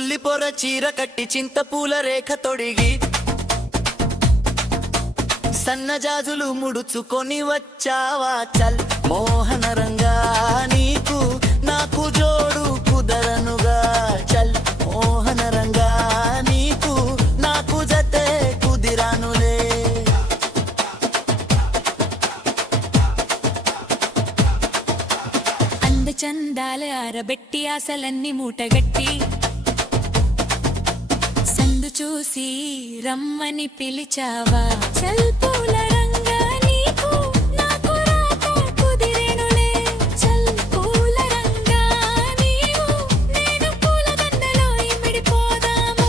ఉల్లిపొర చీర కట్టి చింతపూల రేఖ తొడిగి సన్నజాజులు ముడుచుకొని వచ్చావా చల్ మోహన రంగా నీకు నాకు జోడు కుదరనుగా చల్ మోహన రంగా నీకు నాకు జతే కుదిరానులే. అందచందాల ఆరబెట్టి ఆశలన్నీ మూటగట్టి సందు చూసి రమ్మని పిలిచావా చల్ పూల రంగా నీకు నాకు రాత కుదిరేనులే. చల్ పూల రంగా నీవు నేను పూల దండలో ఇమిడిపోదాము.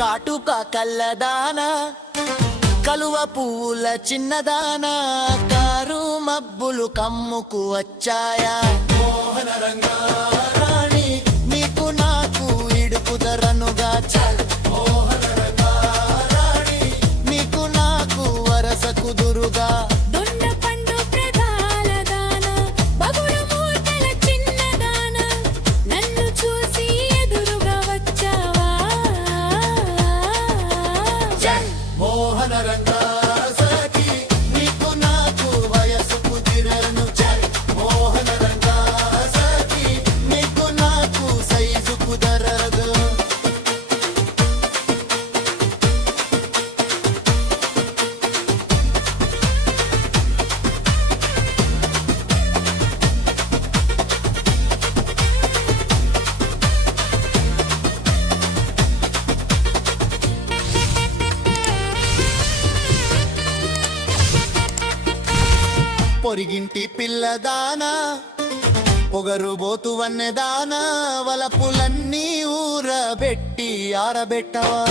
కాటుక కల్లదానా కలువ పువ్వుల చిన్నదానా కారు మబ్బులు కమ్ముకు వచ్చాయా మోహన రంగా రాణి నీకు నాకు ఇడుకుదరనుగా చల్ మోహన రంగా రాణి నీకు నాకు వరస కుదురుగా. దొండ పండు ప్రధాల దాన బగుడు మూటల చిన్నదాన నన్ను చూసి ఎదురుగా వచ్చావా మోహన రంగా సఖి నీకు నాకు వయసు కుదిరను చల్ మోహన రంగా సఖి నీకు నాకు సైజు కుదరదు. పొరిగింటి పిల్లదానా పొగరు బోతు వన్నెదానా వలపులన్నీ ఊరబెట్టి ఆరబెట్టవా